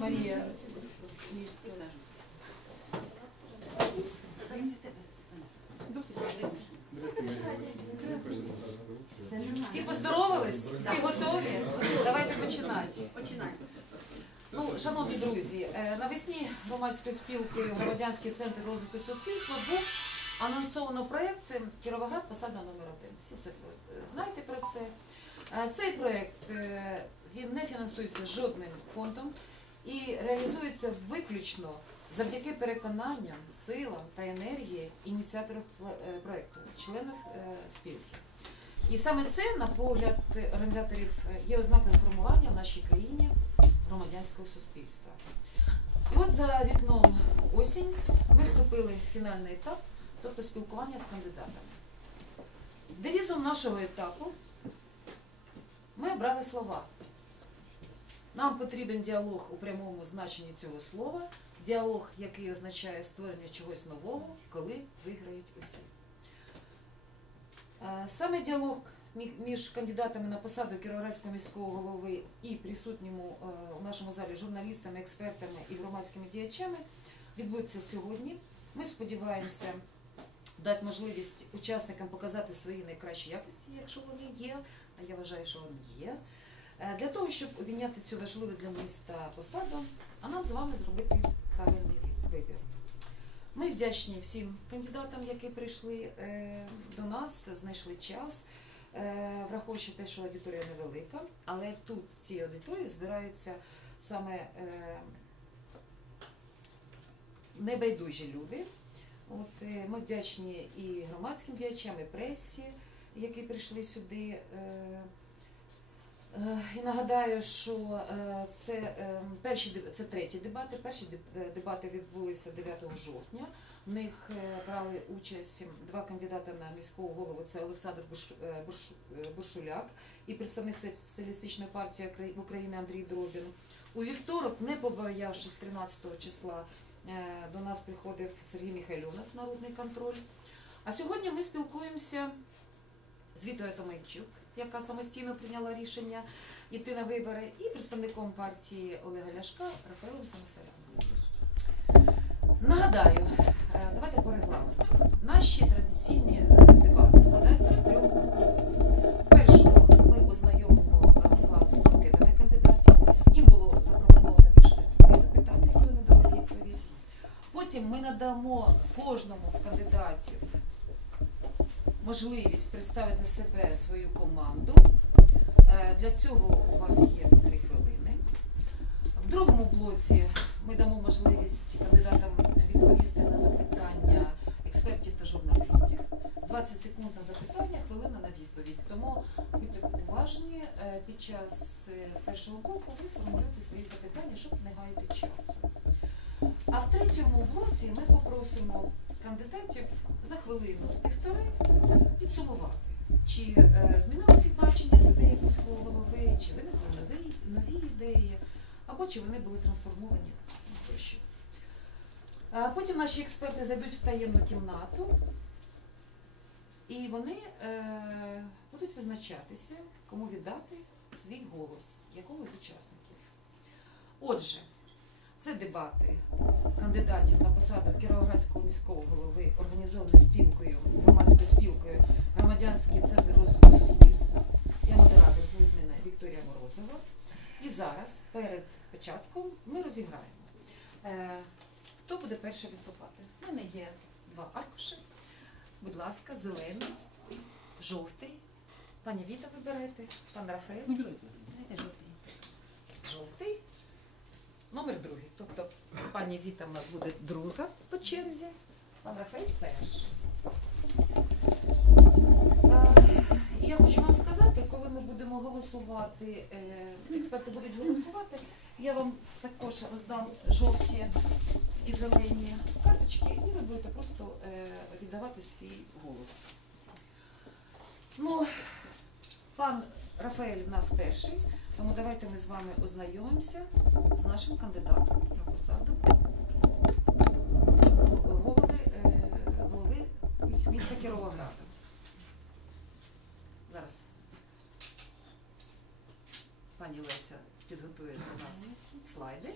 Марія, місто. Всі поздоровались? Всі готові? Давайте починати. Ну, шановні друзі, е, навесні громадської спілки Громадянський центр розвитку суспільства був анонсовано проєкт Кіровоград посада номер один. Всі це е, знаєте про це. Е, Цей проєкт він не фінансується жодним фондом і реалізується виключно завдяки переконанням, силам та енергії ініціаторів е, проєкту, членів е, спілки. І саме це, на погляд організаторів, е, є ознакою формування в нашій країні громадянського суспільства. І от за вікном осінь ми вступили в фінальний етап, тобто спілкування з кандидатами. Девізом нашого етапу ми обрали слова. Нам потрібен діалог у прямому значенні цього слова, діалог, який означає створення чогось нового, коли виграють усі. Е, Саме діалог між кандидатами на посаду Кіровоградського міського голови і присутніми е, у нашому залі журналістами, експертами і громадськими діячами відбудеться сьогодні. Ми сподіваємося дати можливість учасникам показати свої найкращі якості, якщо вони є, а я вважаю, що вони є, для того, щоб обійняти цю важливу для міста посаду, а нам з вами зробити правильний вибір. Ми вдячні всім кандидатам, які прийшли е, до нас, знайшли час, е, враховуючи те, що аудиторія невелика, але тут в цій аудиторії збираються саме е, небайдужі люди. От, е, ми вдячні і громадським діячам, і пресі, які прийшли сюди. Е, І нагадаю, що е, це е, перші це треті дебати. Перші дебати відбулися 9 жовтня. В них брали участь два кандидати на міського голову. Це Олександр Буршуляк і представник соціалістичної партії України Андрій Дробін. У вівторок, не побоявшись 13 числа, до нас приходив Сергій Михайлюнов, народний контроль. А сьогодні ми спілкуємося з Вітою Томайчук, яка самостійно прийняла рішення йти на вибори, і представником партії Олега Ляшка Рафаелом Самосаряном. Нагадаю, е, давайте по регламенту. Наші традиційні дебати складаються з трьох першому ми ознайомимо е, вас з анкетами кандидатів. Їм було запропоновано більше 30 запитань, які вони відповідь. Потім ми надамо кожному з кандидатів можливість представити себе, свою команду. Е, Для цього у вас є по три хвилини. В другому блоці ми дамо можливість кандидатам відповісти на запитання експертів та журналістів. 20 секунд на запитання, хвилина на відповідь. Тому будьте уважні е, під час е, першого блоку ви сформулюєте свої запитання, щоб не гаяти часу. А в третьому блоці ми попросимо кандидатів за хвилину півтори підсумувати, чи е, змінилося бачення як міського голови, чи виникли нові, нові ідеї, або чи вони були трансформовані тощо. А потім наші експерти зайдуть в таємну кімнату, і вони е, будуть визначатися, кому віддати свій голос, якому з учасників. Отже, це дебати кандидатів на посаду Кіровоградського міського голови, організовані спілкою, громадською спілкою Громадянський центр розвитку суспільства. Я модератор мене Вікторія Морозова. І зараз, перед початком, ми розіграємо. Е, хто буде перший виступати? У мене є два аркуші. Будь ласка, зелений, жовтий. Пані Віта вибирайте, пан Рафаель. Вибирайте. Жовтий. Жовтий. Номер другий. Тобто пані Віта в нас буде друга по черзі, пан Рафаель перший. Я хочу вам сказати, коли ми будемо голосувати, е, експерти будуть голосувати, я вам також роздам жовті і зелені карточки, і ви будете просто е, віддавати свій голос. Ну, пан Рафаель в нас перший. Тому давайте ми з вами ознайомимося з нашим кандидатом на посаду голови, е, голови міста Кіровограда. Зараз пані Леся підготує для нас слайди.